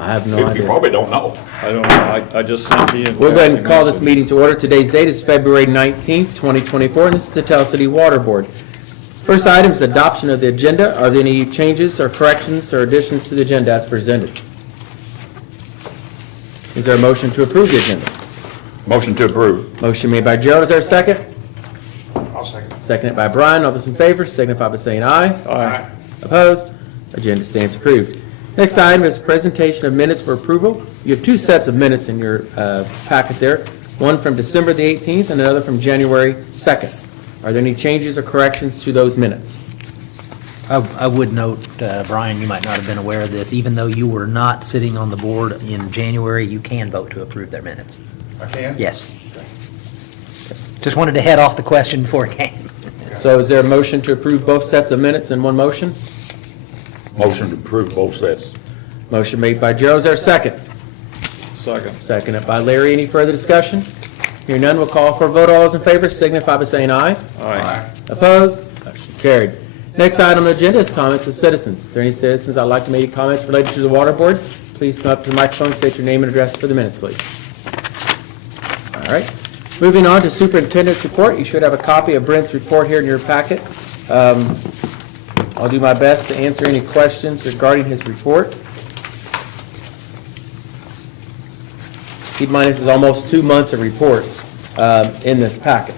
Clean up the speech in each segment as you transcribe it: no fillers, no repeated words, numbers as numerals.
I have no You idea. probably don't know. I don't know, I just sent the. We'll go ahead and call this meeting to order. Today's date is February 19th, 2024, and this is the Tell City Water Board. First item is adoption of the agenda. Are there any changes or corrections or additions to the agenda as presented? Is there a motion to approve the agenda? Motion to approve. Motion made by Gerald. Is there a second? I'll second. Seconded by Brian. All those in favor signify by saying aye. Aye. Opposed? Agenda stands approved. Next item is presentation of minutes for approval. You have two sets of minutes in your packet there, one from December the 18th and another from January 2nd. Are there any changes or corrections to those minutes? I would note, Brian, you might not have been aware of this, even though you were not sitting on the board in January, you can vote to approve their minutes. I can? Yes. Just wanted to head off the question before it came. So is there a motion to approve both sets of minutes in one motion? Motion to approve both sets. Motion made by Gerald. Is there a second? Second. Seconded by Larry. Any further discussion? Hearing none, we'll call for a vote. All those in favor signify by saying aye. Aye. Opposed? Motion carried. Next item on the agenda is comments of citizens. If there are any citizens that'd like to make comments related to the water board, please come up to the microphone, state your name and address for the minutes, please. All right. Moving on to superintendent's report. You should have a copy of Brent's report here in your packet. I'll do my best to answer any questions regarding his report. Keep in mind, this is almost 2 months of reports in this packet.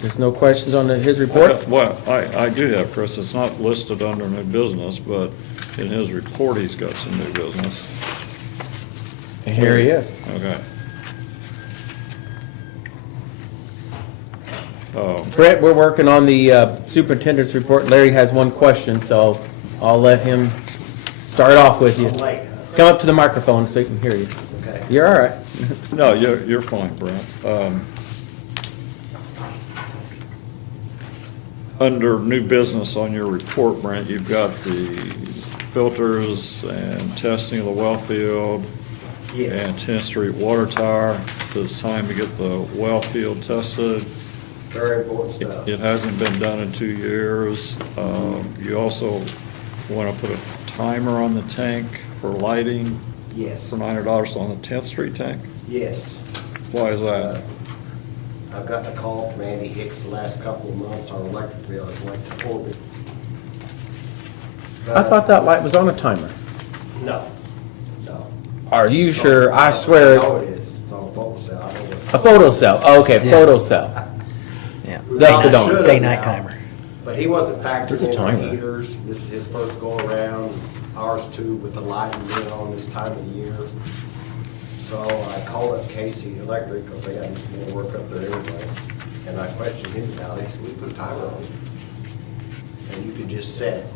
There's no questions on his report? Well, I do have, Chris, it's not listed under new business, but in his report, he's got some new business. And here he is. Okay. Brett, we're working on the superintendent's report. Larry has one question, so I'll let him start off with you. Come up to the microphone so he can hear you. Okay. You're all right. No, you're fine, Brent. Under new business on your report, Brent, you've got the filters and testing of the well field. Yes. And 10th Street water tower. It's time to get the well field tested. Very important stuff. It hasn't been done in 2 years. You also want to put a timer on the tank for lighting Yes. for $900 on the 10th Street tank. Yes. Why is that? I've gotten a call from Andy Hicks the last couple of months. Our electric bill has went to orbit. I thought that light was on a timer. No. No. Are you sure? I swear. No, it is. It's on a photo cell. I don't know. A photo cell. Oh, okay, Yeah. photo cell. Yeah. Dust to dawn. Should've Day-night now, timer. But he wasn't It's factoring a in timer. the heaters. This is his first go around, ours too, with the lighting being on this time of the year. So I called up Casey Electric, because they got more work up there anyway. And I questioned him about it. He said, we put a timer on it. And you could just set it.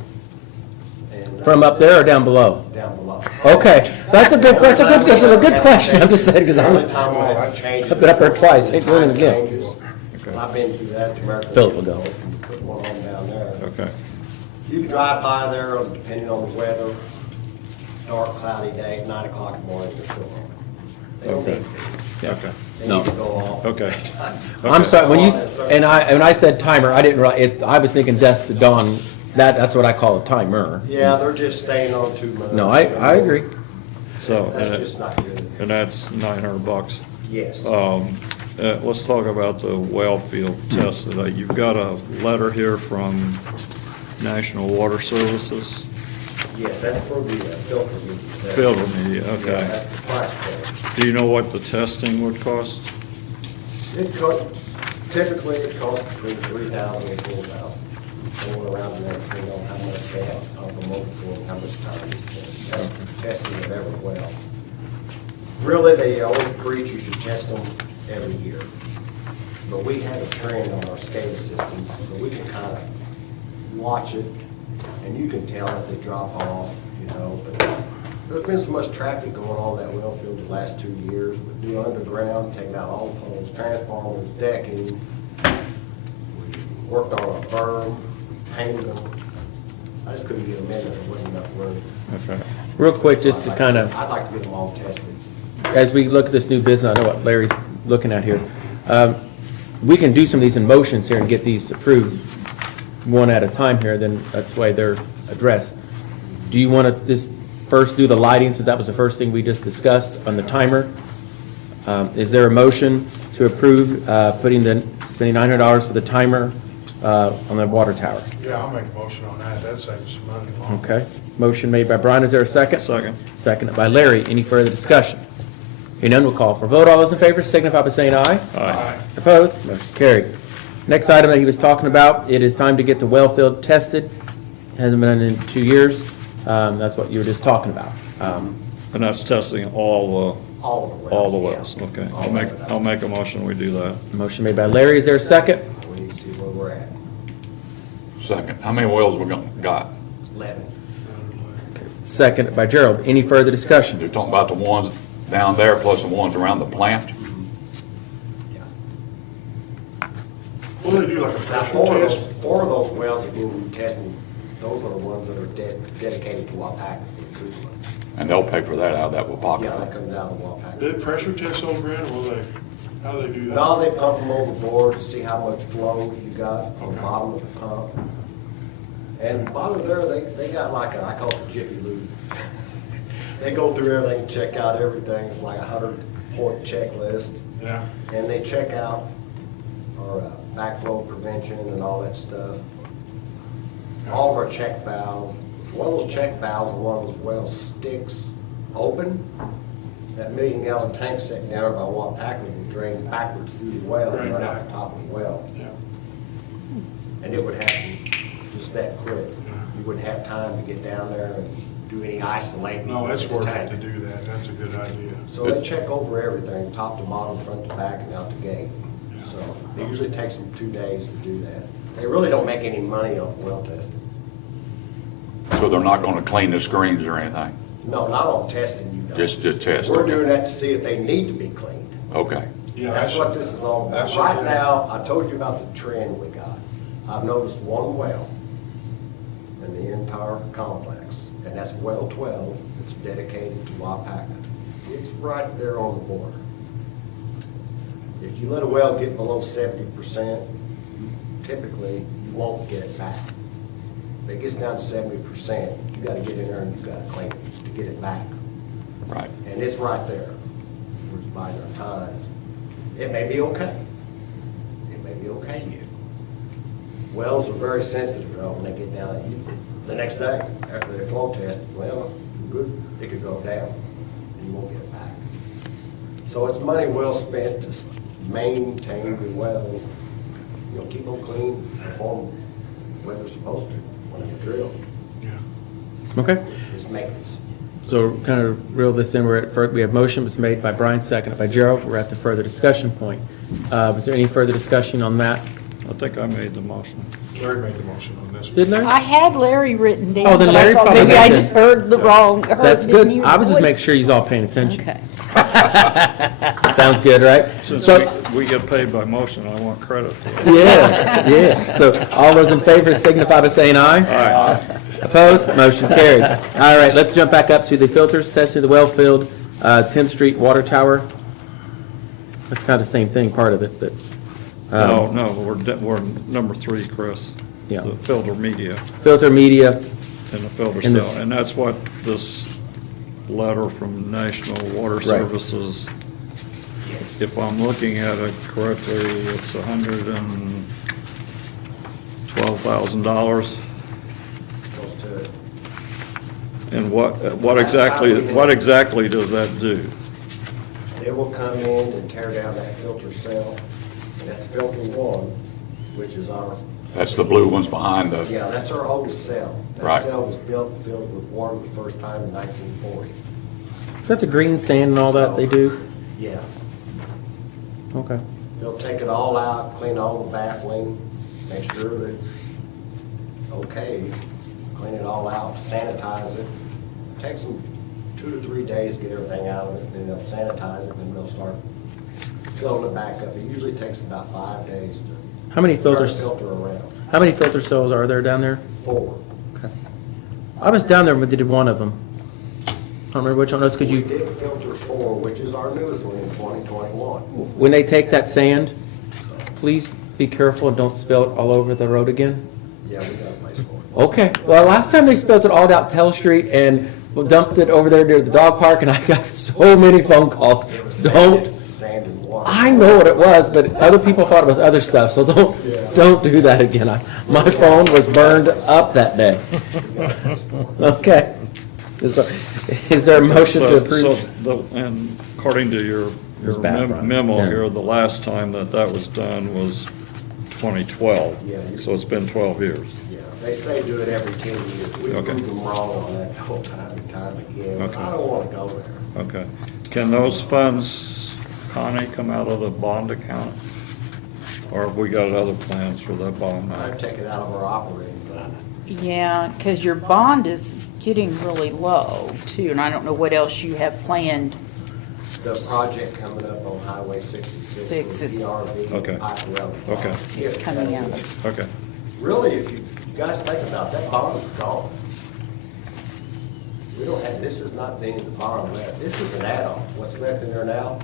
And, From up there or down below? Down below. Okay, that's a good question. I'm just saying, because The only I'm, time I change it. I've been up there twice. Ain't doing it again. Changes. So I've been through that to American. Philip will go. Put one on down there. Okay. You can drive by there, depending on the weather, dark, cloudy day, 9 o'clock in the morning, they're still on. They don't Okay. need to. Okay. They No. need to go off. Okay. I'm sorry, when when I said timer, I didn't realize, I was thinking dusk to dawn. That's what I call a timer. Yeah, they're just staying on too much. No, I agree. So, That's just not good. and that's $900. Yes. Let's talk about the well field test today. You've got a letter here from National Water Services. Yes, that's for the filter media. Filter media, Yeah, okay. that's the price tag. Do you know what the testing would cost? Typically, it costs between 3,000 and 4,000. Going around and everything on how much they have on the motor for, and how much time it's testing of every well. Really, they always preach you should test them every year. But we have a trend on our SCADA system, so we can kind of watch it, and you can tell if they drop off, you know. But there's been so much traffic going on that well field the last 2 years, with new underground, taking out all the poles, transformers, decking. We worked on a berm, painted them. I just couldn't get them in there, there wasn't enough room. Okay. Real quick, just to kind of, I'd like to get them all tested. as we look at this new business, I know what Larry's looking at here. We can do some of these in motions here and get these approved one at a time here, then that's why they're addressed. Do you want to just first do the lighting, since that was the first thing we just discussed on the timer? Is there a motion to approve spending $900 for the timer on the water tower? Yeah, I'll make a motion on that. That saves some money. Long. Okay. Motion made by Brian. Is there a second? Second. Seconded by Larry. Any further discussion? Hearing none, we'll call for vote. All those in favor signify by saying aye. Aye. Opposed? Motion carried. Next item that he was talking about, it is time to get the well field tested. Hasn't been done in 2 years. That's what you were just talking about. And that's testing all All the yeah. wells, okay. All I'll make, of it. I'll make a motion, we do that. Motion made by Larry. Is there a second? We need to see where we're at. Second. How many wells we got? 11. Seconded by Gerald. Any further discussion? You're talking about the ones down there plus the ones around the plant? Yeah. Will they do like a Now, pressure test? four of those wells that we're testing, those are the ones that are dedicated to Wapaka for treatment. And they'll pay for that out of that Wapaka Yeah, that fund. comes out of Wapaka. Did they pressure test those, Brent, or will they, how do they do that? No, they pump them overboard to see how much flow you got on the Okay. bottom of the pump. And bottom there, they got like I call it a Jiffy Lube. They go through everything, check out everything. It's like a 100-point checklist. Yeah, And they check out our backflow prevention and all that stuff. All of our check valves. It's one of those check valves and one of those wells sticks open. That 1 million gallon tank sitting down by Wapaka would drain backwards through the well and Drain run out back. the top of the well. yeah. And it would happen just that quick. You wouldn't have time to get down there and do any isolating. No, it's with the worth it tank. to do that. That's a good idea. So they check over everything, top to bottom, front to back, and out the gate. So it usually takes them 2 days to do that. They really don't make any money off well testing. So they're not gonna clean the screens or anything? No, not on testing, you don't. Just to test, We're okay. doing that to see if they need to be cleaned. Okay. Yeah, That's that what should- this is all that about. should Right do. now, I told you about the trend we got. I've noticed one well in the entire complex, and that's well 12. It's dedicated to Wapaka. It's right there on the border. If you let a well get below 70%, typically you won't get it back. If it gets down to 70%, you gotta get in there and you gotta clean it to get it back. Right. And it's right there. We're just biding our time. It may be okay. It may be okay yet. Wells are very sensitive though when they get down there. The next day, after they flow test, well, good, it could go down and you won't get it back. So it's money well spent to maintain the wells, you know, keep them clean, perform what they're supposed to when they drill. Yeah. Okay. It's maintenance. So kind of reel this in, we have motion was made by Brian, seconded by Gerald. We're at the further discussion point. Was there any further discussion on that? I think I made the motion. Larry made the motion on this one. Did Larry? I had Larry written down. Oh, then but I Larry thought probably Maybe I did. just heard the wrong, That's didn't good. hear I the was just voice. making sure he's all paying attention. Okay. Sounds good, right? Since So, we get paid by motion, I want credit for it. yes, yes. So all those in favor signify by saying aye. Aye. Opposed? Motion carried. All right, let's jump back up to the filters, testing the well field, 10th Street water tower. That's kind of the same thing, part of it, but. No, we're number 3, Chris. Yeah. The filter media Filter media, and the filter And the- cell. And that's what this letter from National Water Right. Services, if I'm looking at it correctly, it's $112,000. Goes to it. And what exactly does that do? They will come in and tear down that filter cell, and that's filter 1, which is our, That's the blue ones behind the, yeah, that's our oldest cell. Right. That cell was built and filled with water the first time in 1940. is that the green sand and all that they do? Yeah. Okay. They'll take it all out, clean all the baffling, make sure that it's okay, clean it all out, sanitize it. Takes them 2 to 3 days to get everything out of it, then they'll sanitize it, then they'll start filling it back up. It usually takes about 5 days to How many turn the filters, filter around. how many filter cells are there down there? 4. Okay. I was down there when they did one of them. I don't remember which one it was, because We you, did filter 4, which is our newest one in 2021. when they take that sand, please be careful and don't spill it all over the road again. Yeah, we got a place for it. Okay, well, last time they spilled it all down Tell Street and dumped it over there near the dog park, and I got so many phone calls. It was Don't, sand and water. I know what it was, but other people thought it was other stuff, so don't do that again. My phone was burned up that day. Okay. Is there a motion to approve? And according to your was bad, Brian. memo Yeah. here, the last time that was done was 2012. Yeah. So it's been 12 years. Yeah, they say do it every 10 years. We Okay. prove them wrong on that the whole time and time again. But Okay. I don't want to go there. Okay. Can those funds, Connie, come out of the bond account? Or have we got other plans for that bond I now? take it out of our operating fund. Yeah, because your bond is getting really low too, and I don't know what else you have planned. The project coming up on Highway 66 Six with is- ERV. Okay. Pipe Road. Okay. It's coming out. Okay. Really, if you guys think about it, that bond is gone. We don't have, this is not being the bond left. This is an add-on. What's left in there now?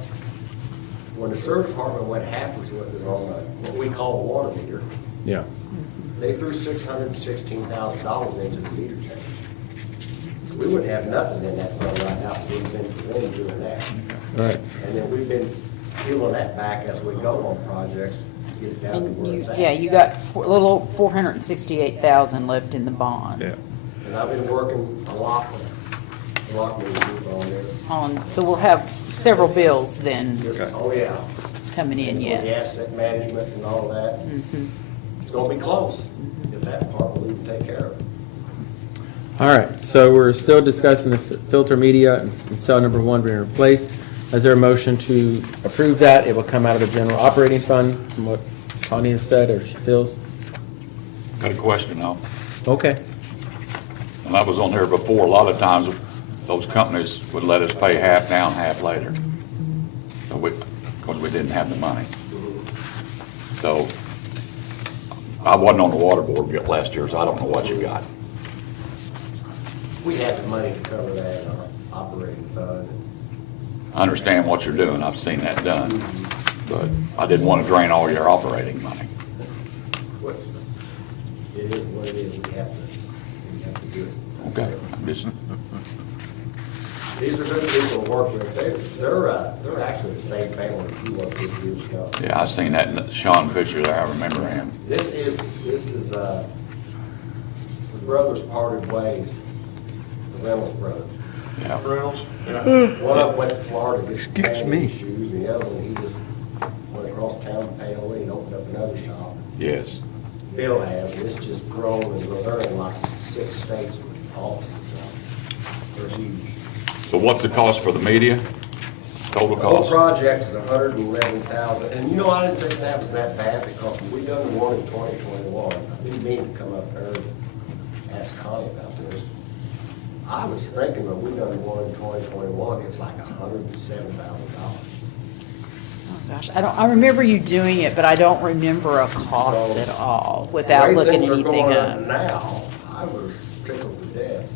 When the sewer department went half was what was on the, what we call a water meter, Yeah. they threw $616,000 into the meter change. We wouldn't have nothing in that fund right now if we'd been for them doing that. All right. And then we've been peeling that back as we go on projects, to get it down to And where you, it's at. yeah, you got a little 468,000 left in the bond. Yeah. And I've been working a lot with group on this. So we'll have several bills then Just, Okay. oh yeah. coming in For yet. the asset management and all that. It's gonna be close, if that part will even take care of it. All right, so we're still discussing the filter media and cell number 1 being replaced. Is there a motion to approve that? It will come out of the general operating fund, from what Connie has said, or she feels? Got a question now. Okay. When I was on here before, a lot of times, those companies would let us pay half now and half later. So because we didn't have the money. So, I wasn't on the water board yet last year, so I don't know what you got. We have the money to cover that in our operating fund. I understand what you're doing, I've seen that done, but I didn't want to drain all your operating money. What- It is what it is, we have to do it. Okay, I'm just, These are good people to work with. They're actually the same family that you worked with years ago. yeah, I seen that in Sean Fisher there, I remember him. This is, the brothers parted ways, the Reynolds brothers. Yeah, Reynolds? One of them went to Florida to get some sanding shoes, and the other one, he just went across town to Paoli and opened up another shop. yes. Bill has, and it's just grown and grown. They're in like 6 states with offices now. They're huge. So what's the cost for the media? Total The whole cost? project is $111,000, and you know, I didn't think that was that bad, because when we done the one in 2021, I didn't mean to come up there and ask Connie about this. I was thinking when we done the one in 2021, it's like $107,000. Oh gosh, I remember you doing it, but I don't remember a cost So, at all without The way looking things are anything going up. Now, I was tickled to death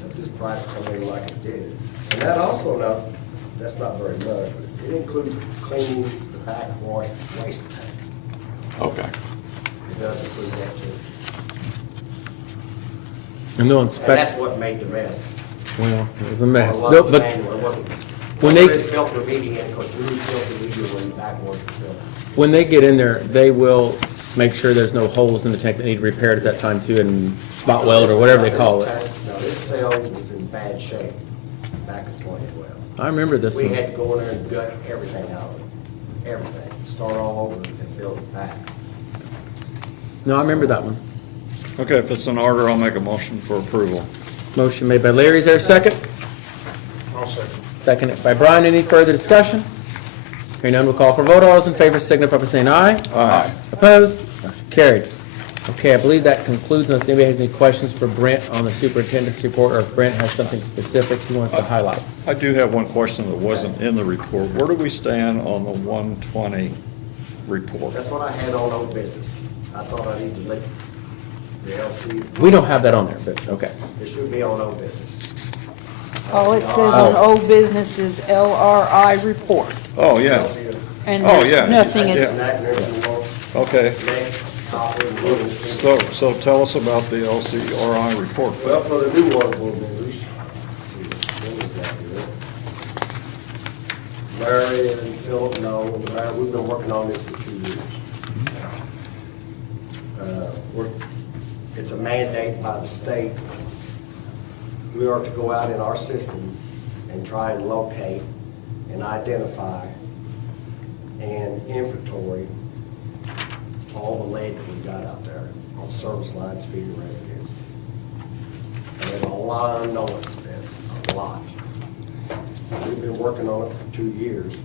that this price come in like it did. And that also, now, that's not very much, but it includes cleaning the backwash waste tank. Okay. It does include that too. And they'll And that's inspect, what made the mess. well, it was a mess. Or it They'll- wasn't but manual, it wasn't. When they- It's filter media, because you lose filter media when you backwash the filter. When they get in there, they will make sure there's no holes in the tank that need repaired at that time too, and spot weld or whatever they call it. No, this cell was in bad shape back in 2012. I remember this We one. had to go in there and gut everything out of it, everything, start all over and build it back. No, I remember that one. Okay, if it's in order, I'll make a motion for approval. Motion made by Larry, is there a second? I'll second. Seconded by Brian, any further discussion? Hearing none, we'll call for vote, all those in favor signify by saying aye. Aye. Opposed? Motion carried. Okay, I believe that concludes, unless anybody has any questions for Brent on the superintendent's report, or if Brent has something specific he wants to highlight. I do have one question that wasn't in the report. Where do we stand on the 120 report? That's what I had on old business. I thought I needed to link the LC, We don't have that on there, but, okay. it should be on old business. All it says on old business is LRI report, Oh, yeah, and Oh, there's yeah. nothing, Yeah. in- That, and there's more okay. next, copper, and blue. So tell us about the LCRI report. Well, for the new water board members, let's see, when was that here? Larry and Philip know, Larry, we've been working on this for 2 years. It's a mandate by the state. We are to go out in our system and try and locate and identify and inventory all the lead that we've got out there on service lines feeding residents. And there's a lot of unknowns to this, a lot. We've been working on it for 2 years.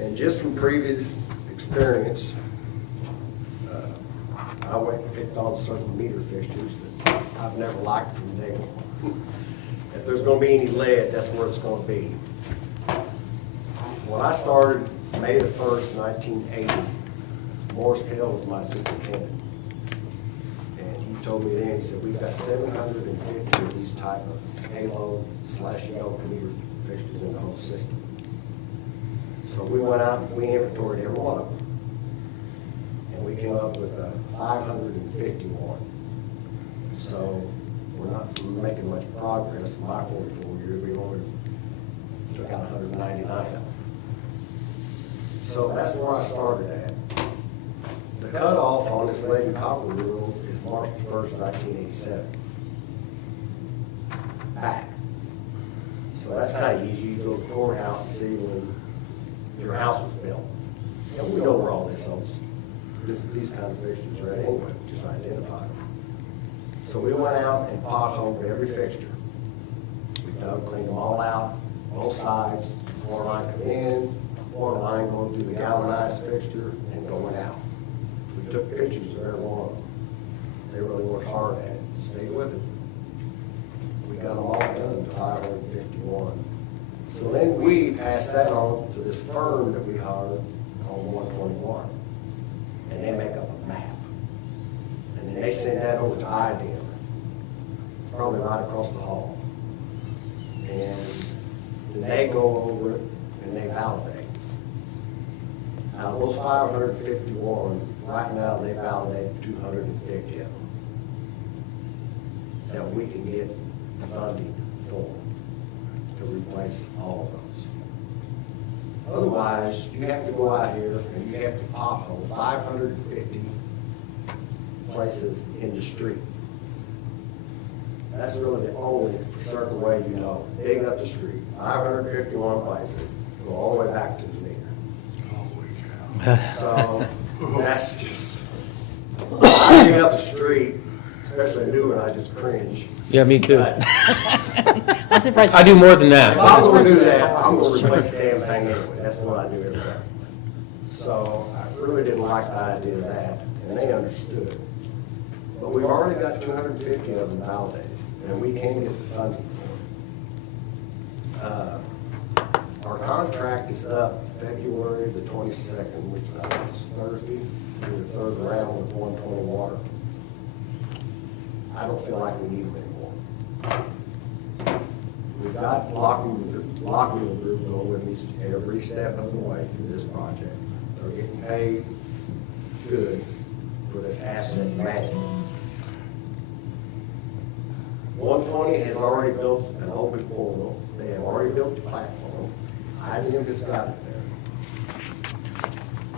And just from previous experience, I went and picked on certain meter fixtures that I've never liked from day one. If there's gonna be any lead, that's where it's gonna be. When I started May the 1st, 1980, Morris Kell was my superintendent. And he told me then, he said, we've got 750 of these type of halo/yoke meter fixtures in the whole system. So we went out and we inventoried every one of them. And we came up with 551. So we're not making much progress. In my 44 years, we only took out 199 of them. So that's where I started at. The cutoff on this lead and copper rule is March 1st, 1987. Back. So that's kind of easy. You go to the courthouse and see when your house was built. And we know where all these kind of fixtures are at anyway, just identify them. So we went out and potholed every fixture. We dug, cleaned them all out, both sides, water line coming in, water line going through the galvanized fixture and going out. We took pictures of every one of them. They really worked hard at it, stayed with it. We got them all done, 551. So then we passed that on to this firm that we hired called 120 Water. And they make up a map. And then they send that over to IDEM. It's probably right across the hall. And then they go over it and they validate. Out of those 551, right now they validate 250 of them that we can get funding for to replace all of those. Otherwise, you have to go out here and you have to pothole 550 places in the street. That's really the only for certain way you know. Dig up the street, 551 places, go all the way back to the meter. So that's just, I dig up the street, especially a new one, I just cringe. Yeah, me too. I'm surprised. I do more than that. If I was gonna do that, I'm gonna replace the damn thing anyway, that's what I do every day. So I really didn't like the idea of that, and they understood. But we've already got 250 of them validated, and we can get the funding for it. Our contract is up February the 22nd, which I think is Thursday, in the third round with 120 Water. I don't feel like we need them anymore. We've got Lockwood Group going with me every step of the way through this project. They're getting paid good for this asset management. 120 has already built an open portal. They have already built the platform. IBM just got it there.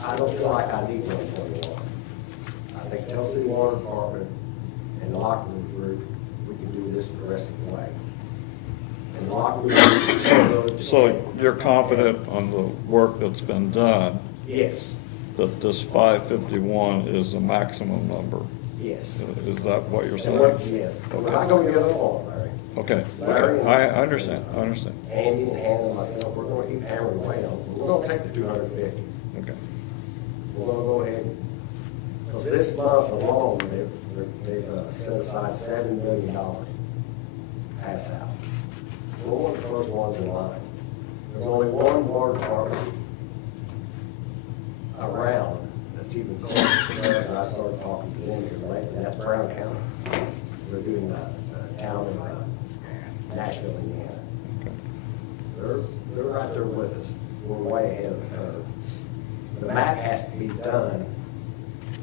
I don't feel like I need 121. I think Tell City Water Department and the Lockwood Group, we can do this the rest of the way. And Lockwood Group. So you're confident on the work that's been done, Yes, that this 551 is the maximum number? yes. Is that what you're And what, saying? yes, we're not gonna get along, Larry. Okay, Larry okay, I understand, I understand. Andy and Hannah and myself, we're gonna keep hammering away on it. We're gonna take the 250. Okay. We're gonna go ahead, because this month alone, they've set aside $7 million pass out. We're one of the first ones in line. There's only one water department around that's even close to us, and I started talking to them here lately, and that's Brown County. They're doing the town of Nashville, Indiana. They're right there with us. We're way ahead of the curve. The map has to be done,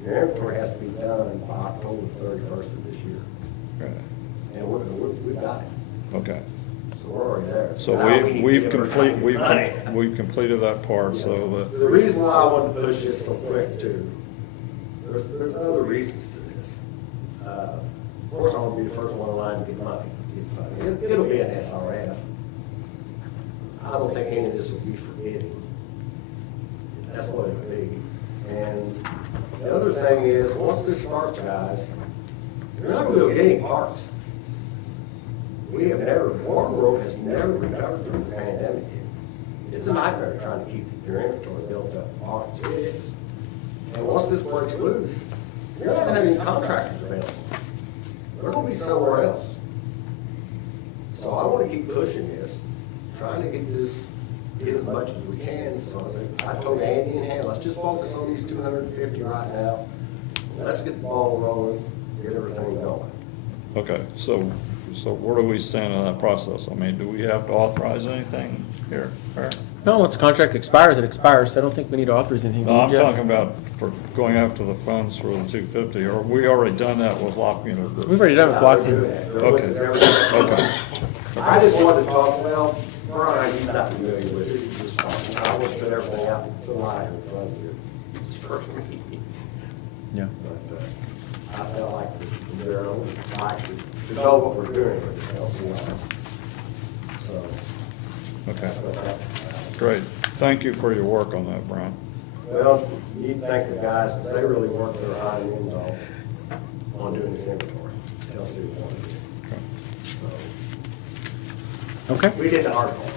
your inventory has to be done by October 31st of this year. Okay. And we've got it. Okay. So we're already there. So Now we need to we've give her complete, money. we've completed that part, so The reason why I wanted to push this so quick too, there's other reasons to this. Of course, I want to be the first one in line to get money, get funding. It'll be an SRF. I don't think any of this will be forbidden. That's what it'll be. And the other thing is, once this starts, guys, you're not going to be able to get any parts. We have never, Water World has never recovered from the pandemic. It's a nightmare trying to keep your inventory built up of parts. It is. And once this breaks loose, you're not going to have any contractors available. They're going to be somewhere else. So I want to keep pushing this, trying to get this, get as much as we can. So I told Andy and Hannah, let's just focus on these 250 right now. Let's get the ball rolling, get everything going. okay, so where do we stand in that process? I mean, do we have to authorize anything here? Or- No, once the contract expires, it expires, so I don't think we need to authorize anything. No, I'm Jeff? talking about for going after the funds for the 250, or we already done that with Lockmuir? We've already done it with Lockheed. Okay. Okay, I just wanted to talk, well, Brian, he's not familiar with it, he's just talking. I want to put everything out the line in front of you, just personally. Yeah. But I felt like they're, I actually should know what we're doing with this LCR. So, okay, that's what that. great. Thank you for your work on that, Brian. Well, you need to thank the guys, because they really worked their eye and end off on doing this inventory. LC wanted to do. So, Okay, we did the hard part.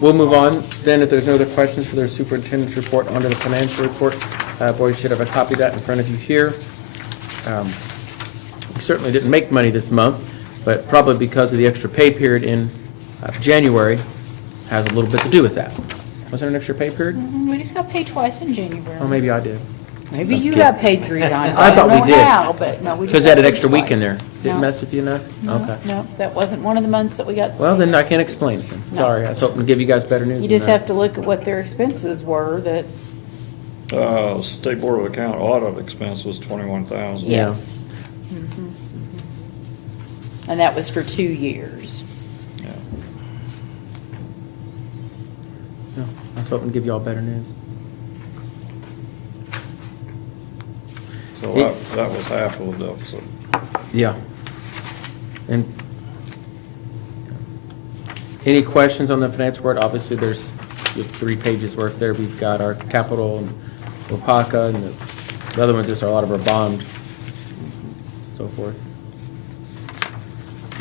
we'll move on then. If there's no other questions for their superintendent's report, onto the financial report. Boy, you should have a copy of that in front of you here. We certainly didn't make money this month, but probably because of the extra pay period in January has a little bit to do with that. Was there an extra pay period? We just got paid twice in January. Oh, maybe I did. Maybe Let's you get- got paid 3 times. I thought we don't know did. how, but no, we just Because they had an got extra paid week in twice. there. Didn't No. mess with you enough? No, Okay. no, that wasn't one of the months that we got. Well, then I can't explain it then. No. Sorry, I was hoping to give you guys better news You than just that. have to look at what their expenses were that, State Board of Account audit expense was 21,000. Yeah. yes. And that was for 2 years. Yeah. Yeah, I was hoping to give you all better news. So that was half of the deficit. Yeah. And any questions on the finance report? Obviously, there's you have 3 pages worth there. We've got our capital and WAPACA, and the other ones just are a lot of our bond, and so forth.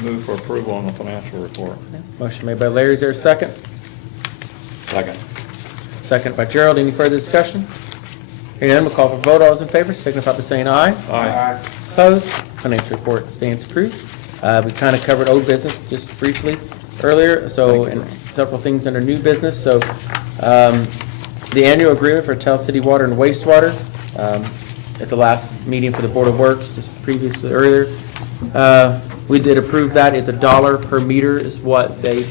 Move for approval on the financial report. Motion made by Larry, is there a second? Second. Second by Gerald, any further discussion? Hearing none, we'll call for vote. All those in favor signify by saying aye. Aye. Opposed? Financial report stands approved. We kind of covered old business just briefly earlier, so, and several things under new business. So, the annual agreement for Tell City Water and Wastewater, at the last meeting for the Board of Works, just previously earlier, we did approve that. It's $1 per meter is what they,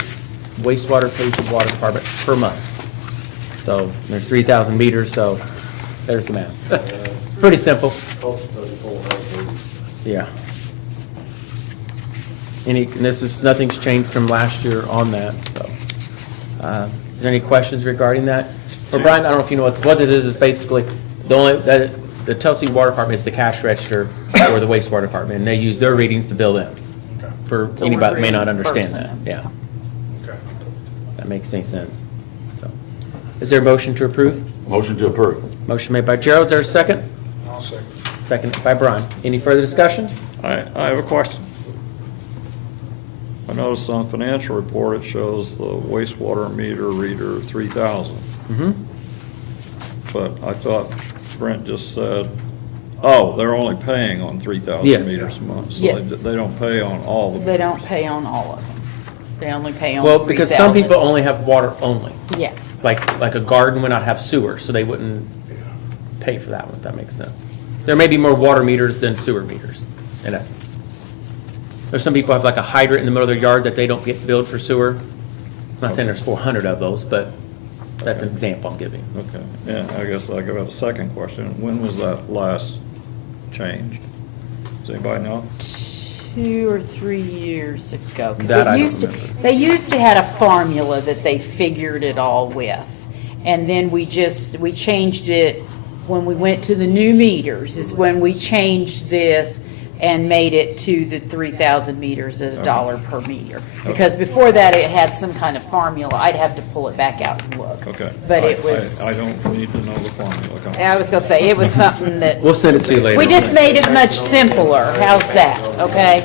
wastewater pays the water department per month. So, there's 3,000 meters, so there's the math. Pretty simple. Close to 3,400. Yeah. And this is, nothing's changed from last year on that, so. Is there any questions regarding that? Or Brian, I don't know if you know what it is basically, the only, the Telsey Water Department is the cash register for the wastewater department, and they use their readings to bill them. Okay, For So anybody that may we're not understand that, reimbursing yeah. them. okay. That makes any sense, so. Is there a motion to approve? Motion to approve. Motion made by Gerald, is there a second? I'll second. Second by Brian. Any further discussion? I have a question. I noticed on the financial report, it shows the wastewater meter reader 3,000. Mm-hmm. But I thought Brent just said, oh, they're only paying on 3,000 Yes. meters a month. So Yes. they don't pay on all the They don't meters. pay on all of them. They only pay on Well, because some 3,000. people only have water only. Yeah. Like a garden would not have sewer, so they wouldn't pay for that one, if that makes sense. There may be more water meters than sewer meters, in essence. There's some people who have like a hydrant in the middle of their yard that they don't get billed for sewer. I'm not saying there's 400 of those, but that's an example I'm giving. Okay, yeah, I guess I got a second question. When was that last changed? Does anybody know? 2 or 3 years ago. 'Cause That it I don't used to- remember. They used to had a formula that they figured it all with. And then we changed it when we went to the new meters, is when we changed this and made it to the 3,000 meters at $1 per meter. Because before that, it had some kind of formula. I'd have to pull it back out and look. Okay. But it was, I don't need to know the formula. Come on. I was gonna say, it was something that, We'll send it to you later. we just made it much simpler. How's that, okay?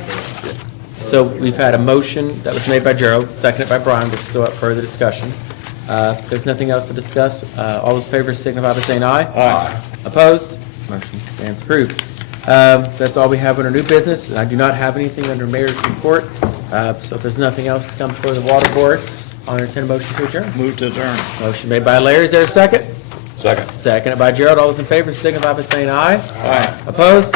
So we've had a motion that was made by Gerald, seconded by Brian, which is still up for further discussion. If there's nothing else to discuss, all those in favor signify by saying aye. Aye. Opposed? Motion stands approved. That's all we have under new business, and I do not have anything under mayor's report. So if there's nothing else to come before the water board, I'll entertain a motion to adjourn. Move to adjourn. Motion made by Larry, is there a second? Second. Seconded by Gerald, all those in favor signify by saying aye. Aye. Opposed?